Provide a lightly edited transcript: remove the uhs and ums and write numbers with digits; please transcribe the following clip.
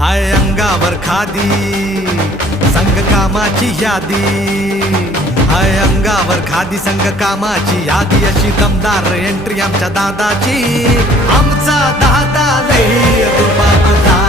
हाय अंगावर खादी संग कामाची यादी, हाय अंगावर खादी संग कामाची यादी, अशी दमदार एंट्री आमच्या दादाची. आमचा दादा लई दुबाबदार.